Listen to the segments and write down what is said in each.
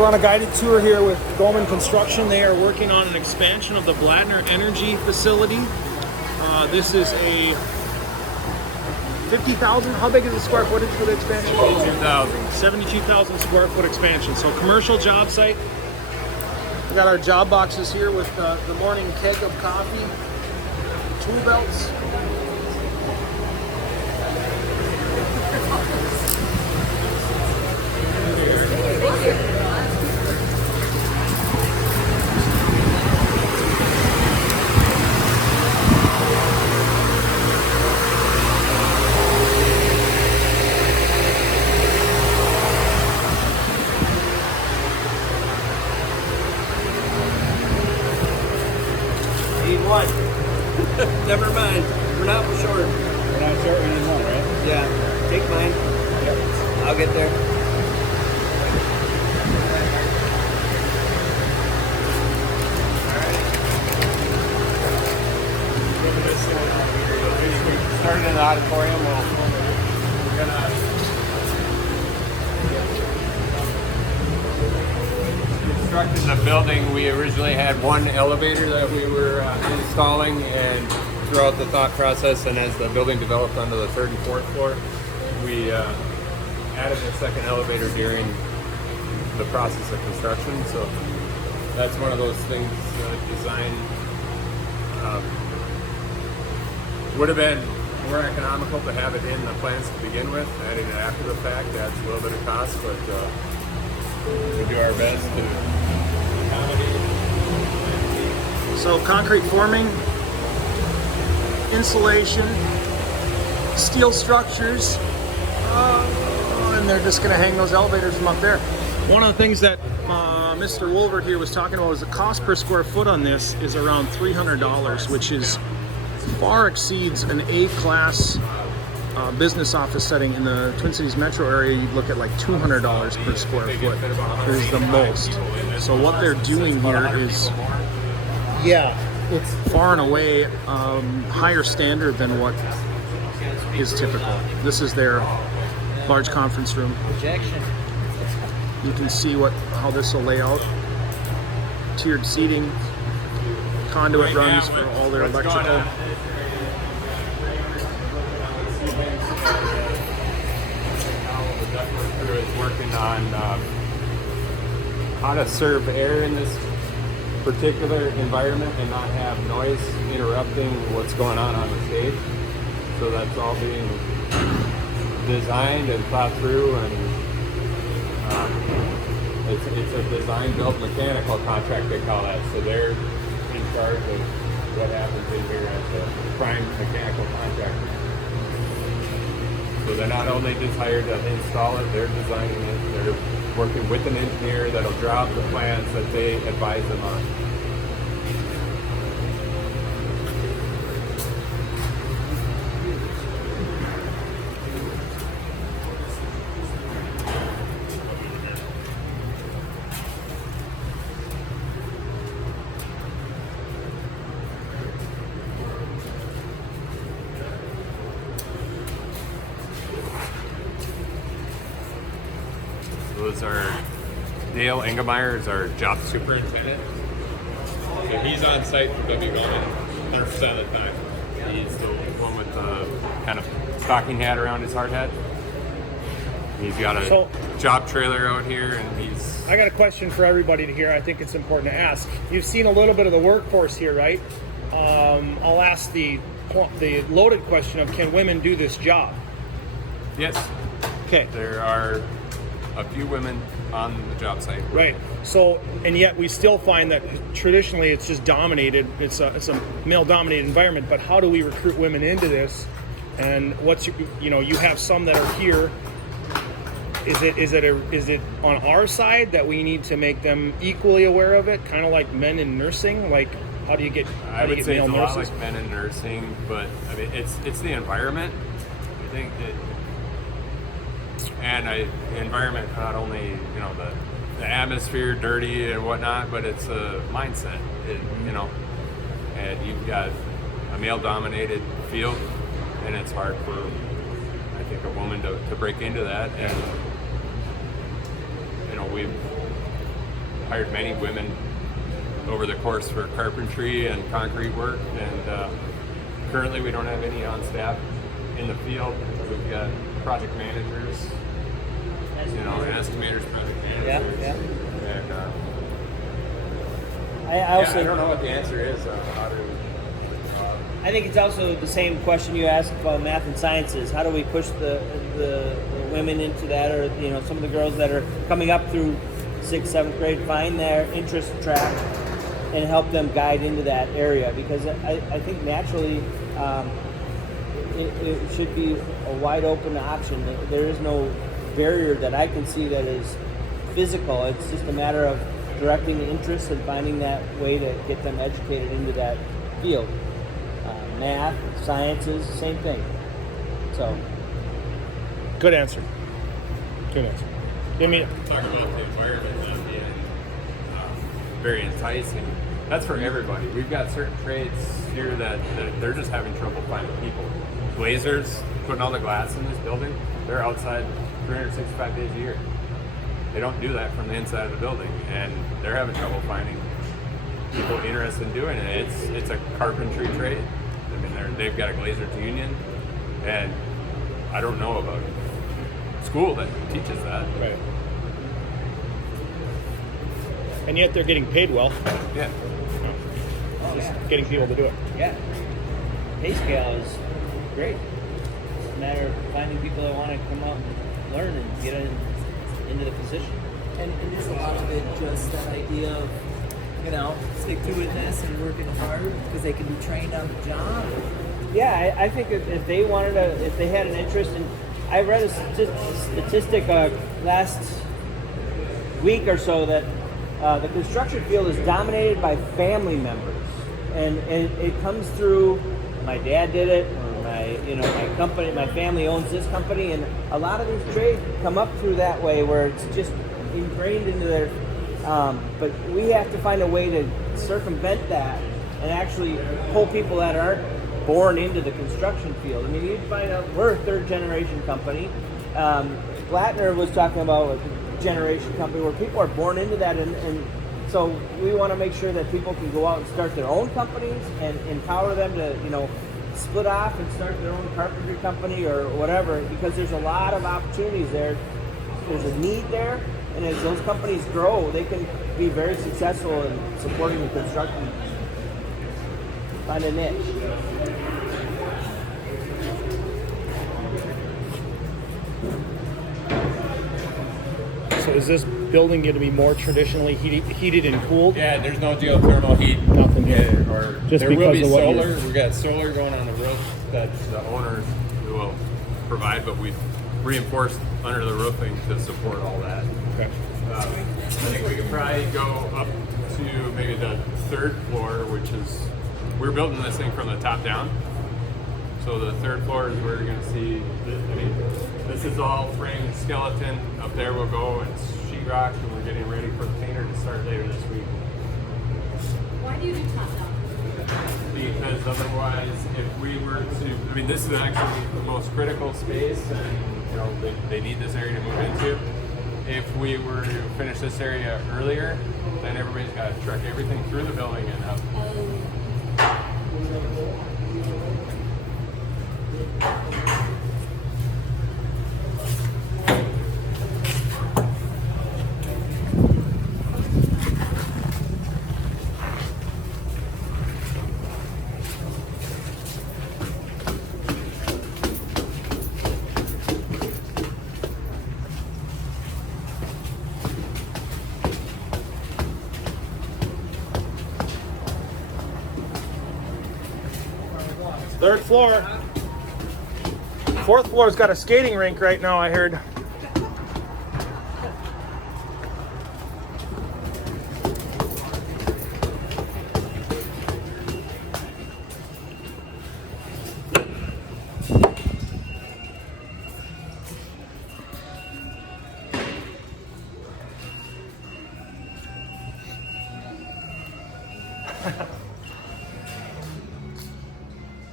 So we're on a guided tour here with Gohman Construction. They are working on an expansion of the Blattner energy facility. This is a 50,000, how big is the square footage for the expansion? 72,000 square foot expansion. So commercial job site. We got our job boxes here with the morning keg of coffee, tool belts. One. Never mind. We're not short. We're not short, we need one, right? Yeah. Take mine. Yep. I'll get there. Started in the auditorium. We're gonna constructed the building. We originally had one elevator that we were installing, and throughout the thought process and as the building developed onto the third and fourth floor, we added a second elevator during the process of construction. So that's one of those things, design would have been more economical to have it in the plans to begin with. Adding it after the fact adds a little bit of cost, but we do our best to accommodate. So concrete forming, insulation, steel structures, and they're just going to hang those elevators from up there. One of the things that Mr. Wolvert here was talking about was the cost per square foot on this is around $300, which is far exceeds an A-class business office setting in the Twin Cities metro area. You'd look at like $200 per square foot is the most. So what they're doing here is, yeah, it's far and away higher standard than what is typical. This is their large conference room. You can see how this will lay out. Tiered seating, conduit runs for all their electrical. Is working on how to serve air in this particular environment and not have noise interrupting what's going on the stage. So that's all being designed and thought through, and it's a design build mechanical contract, they call that. So they're in charge of what happens in here as the prime mechanical contractor. So they're not only just hired to install it, they're designing it, they're working with an engineer that'll draw up the plans that they advise them on. Those are Dale Engemeyer is our job superintendent. So he's on site for Gohman 100% of the time. He's the one with the kind of stocking hat around his hard hat. He's got a job trailer out here, and I got a question for everybody to hear. I think it's important to ask. You've seen a little bit of the workforce here, right? I'll ask the loaded question of, can women do this job? Yes. Okay. There are a few women on the job site. Right. So, and yet we still find that traditionally it's just dominated. It's a male-dominated environment. But how do we recruit women into this? And what's you have some that are here. Is it on our side that we need to make them equally aware of it? Kind of like men in nursing. Like, how do you get I would say male it's a nurses? lot like men in nursing, but I mean it's the environment. I think that. And the environment, not only the atmosphere, dirty and whatnot, but it's a mindset. And you've got a male-dominated field, and it's hard for, I think, a woman to break into that. And hired many women over the course for carpentry and concrete work, and currently we don't have any on staff in the field. We've got project managers, estimators, project managers. Yeah. And I also I don't know what the answer is. I think it's also the same question you asked about math and sciences. How do we push the women into that, or some of the girls that are coming up through 6th, 7th grade find their interest track and help them guide into that area? Because I think naturally it should be a wide open option. There is no barrier that I can see that is physical. It's just a matter of directing the interest and finding that way to get them educated into that field. Math, sciences, same thing. So, Good answer. Good answer. Give me. Talk about the environment and being very enticing. That's for everybody. We've got certain trades here that they're just having trouble finding people. Glazers, putting all the glass in this building, they're outside 365 days a year. They don't do that from the inside of the building, and they're having trouble finding people interested in doing it. It's a carpentry trade. I mean, they've got a glazer's union, and I don't know about school that teaches that. Right. And yet they're getting paid well. Yeah. Just getting people to do it. yeah, pay scale is great. It's a matter of finding people that want to come out and learn and get into the position. And there's a lot of it just that idea of, stick to itness and working hard because they can be trained on the job. Yeah, I think if they wanted to, if they had an interest in, I read a statistic last week or so that the construction field is dominated by family members, and it comes through. My dad did it, or my company, my family owns this company, and a lot of these trades come up through that way where it's just ingrained into their. But we have to find a way to circumvent that and actually pull people that aren't born into the construction field. I mean, you'd find out we're a third generation company. Blattner was talking about a generation company where people are born into that, and so we want to make sure that people can go out and start their own companies and empower them to, split off and start their own carpentry company or whatever, because there's a lot of opportunities there. There's a need there, and as those companies grow, they can be very successful in supporting the construction. Find a niche. So is this building going to be more traditionally heated and cooled? Yeah, there's no geothermal heat. Nothing here. Or Just there will because be of what solar. you're- We got solar going on the roof that the owners will provide, but we've reinforced under the roofing to support all that. Okay. I think we could probably go up to maybe the 3rd floor, which is, we're building this thing from the top down. So the 3rd floor is where you're going to see, this is all framed skeleton. Up there we'll go and sheetrock, and we're getting ready for the painter to start later this week. Why do you do top down? Because otherwise, if we were to, this is actually the most critical space, and they need this area to move into. If we were to finish this area earlier, then everybody's got to truck everything through the building and up. Third floor. 4th floor's got a skating rink right now, I heard.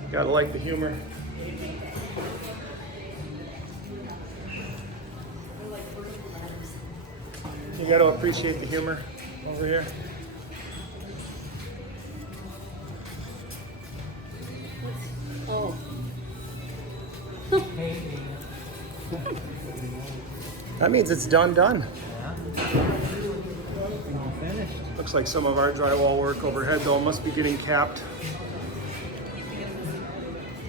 Gotta like the humor. You gotta appreciate the humor. over here. Oh. That means it's done. All finished. Looks like some of our drywall work overhead though must be getting capped.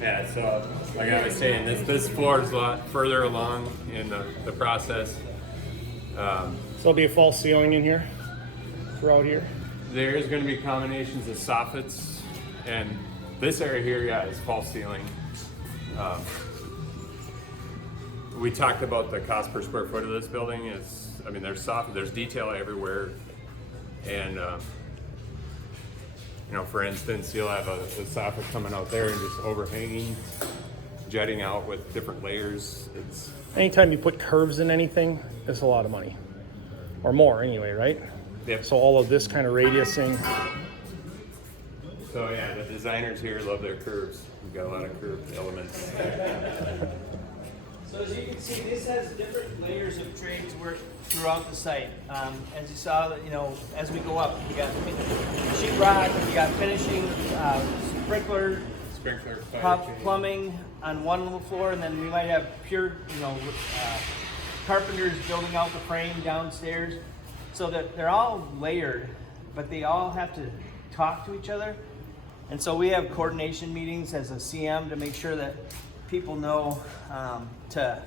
Yeah, so like I was saying, this floor is a lot further along in the process. So there'll be a false ceiling in here, throughout here. There is going to be combinations of soffits, and this area here, yeah, is false ceiling. We talked about the cost per square foot of this building. I mean, there's detail everywhere, and you know, for instance, you'll have a soffit coming out there and just overhanging, jutting out with different layers. Anytime you put curves in anything, it's a lot of money. Or more anyway, right? Yep. So all of this kind of radiusing. So yeah, the designers here love their curves. We've got a lot of curved elements. So as you can see, this has different layers of trades work throughout the site. As you saw, you know, as we go up, you got sheetrock, you got finishing, sprinkler, plumbing on one little floor, and then we might have pure, you know, carpenters building out the frame downstairs. So that they're all layered, but they all have to talk to each other. And so we have coordination meetings as a CM to make sure that people know to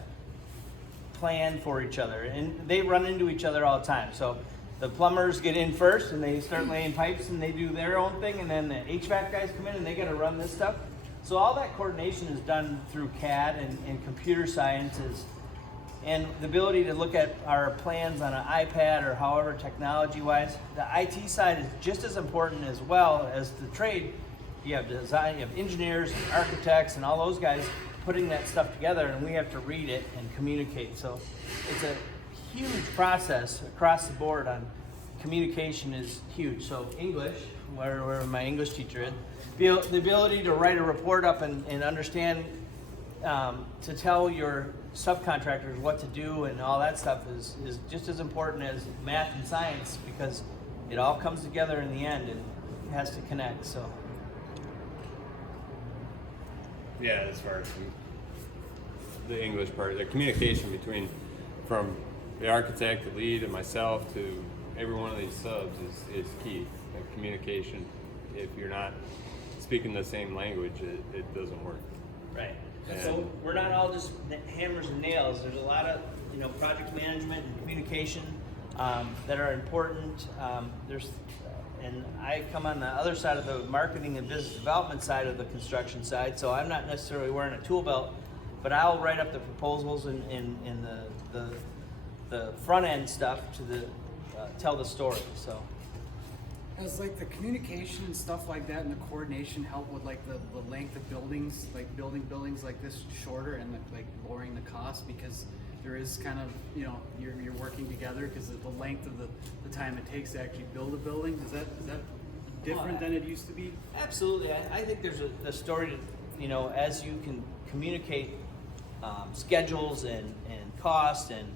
plan for each other, and they run into each other all the time. So the plumbers get in first and they start laying pipes and they do their own thing, and then the HVAC guys come in and they got to run this stuff. So all that coordination is done through CAD and computer sciences, and the ability to look at our plans on an iPad or however technology-wise. The IT side is just as important as well as the trade. You have design, you have engineers, and architects, and all those guys putting that stuff together, and we have to read it and communicate. So it's a huge process across the board on communication is huge. So English, where my English teacher is, the ability to write a report up and understand, to tell your subcontractors what to do and all that stuff is just as important as math and science, because it all comes together in the end and it has to connect. So. Yeah, as far as the English part, the communication from the architect, the lead, and myself to every one of these subs is key. The communication. If you're not speaking the same language, it doesn't work. Right. So we're not all just hammers and nails. There's a lot of, you know, project management and communication that are important. And I come on the other side of the marketing and business development side of the construction side, so I'm not necessarily wearing a tool belt, but I'll write up the proposals and the front end stuff to tell the story. So. Has like the communication and stuff like that and the coordination help with like the length of buildings, like building buildings like this shorter and like lowering the cost, because there is kind of, you know, you're working together because of the length of the time it takes to actually build a building. Is that different than it used to be? Absolutely. I think there's a story to, you know, as you can communicate schedules and costs and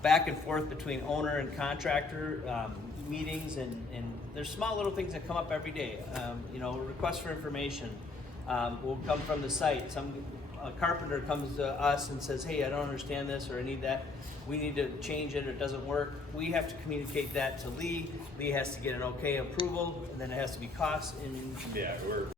back and forth between owner and contractor meetings, and there's small little things that come up every day. You know, requests for information will come from the site. A carpenter comes to us and says, hey, I don't understand this, or I need that. We need to change it, or it doesn't work. We have to communicate that to Lee. Lee has to get an okay approval, and then it has to be cost. And Yeah, we're